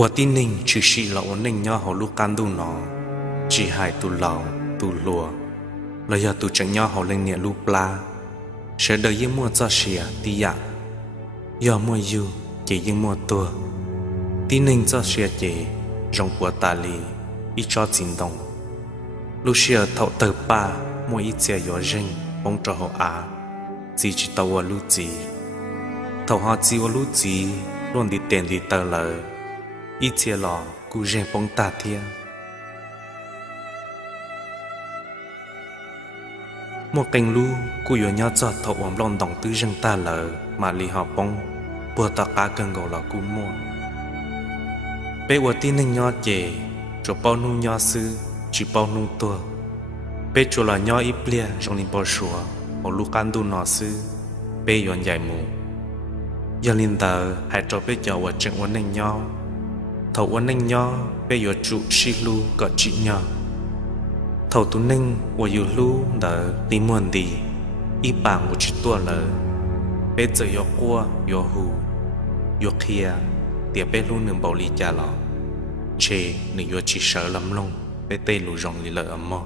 我的宁只是了我宁要好路干度呢，只害tu lão tu lùa, là giờ tu chẳng nhau họ lên nhẹ lu pla, sẽ đợi những mua cho xìa tí ạ, giờ mua du chỉ những mua tua, tí ninh cho xìa chỉ rong của ta lì, ít cho chín đồng, lu xìa thọ tờ ba mua ít xe gió rinh bông cho họ à, chỉ tàu vào lu chỉ, thọ họ chỉ vào lu chỉ luôn đi tiền đi tờ lờ, ít xe lò cú rinh bông ta thiên. Một cành lu cú yếu nhau cho thọ ổn lòng đồng tư rừng ta lờ mà lì họ bông bùa ta cá cần gầu là cú mua bé ủa tin nên nhau chè cho bao nu nhau sư chỉ bao nu tua bé cho là nhau ít lia trong linh bao sủa ở lu can du nọ sư bé yếu dài mù giờ linh tờ hãy cho bé cho ở trận uốn nên nhau thọ uốn nên nhau bé yếu trụ xí lu cọ chị nhau thầu tu ninh của yêu lu đỡ đi muôn đi y bảng của chỉ tua lờ bé giờ yo qua yo hù yo kia tiệp bé lu nương bảo lý cha lọ chê nương yo chỉ sợ lắm long bé tê lu rong lý lợ ấm mò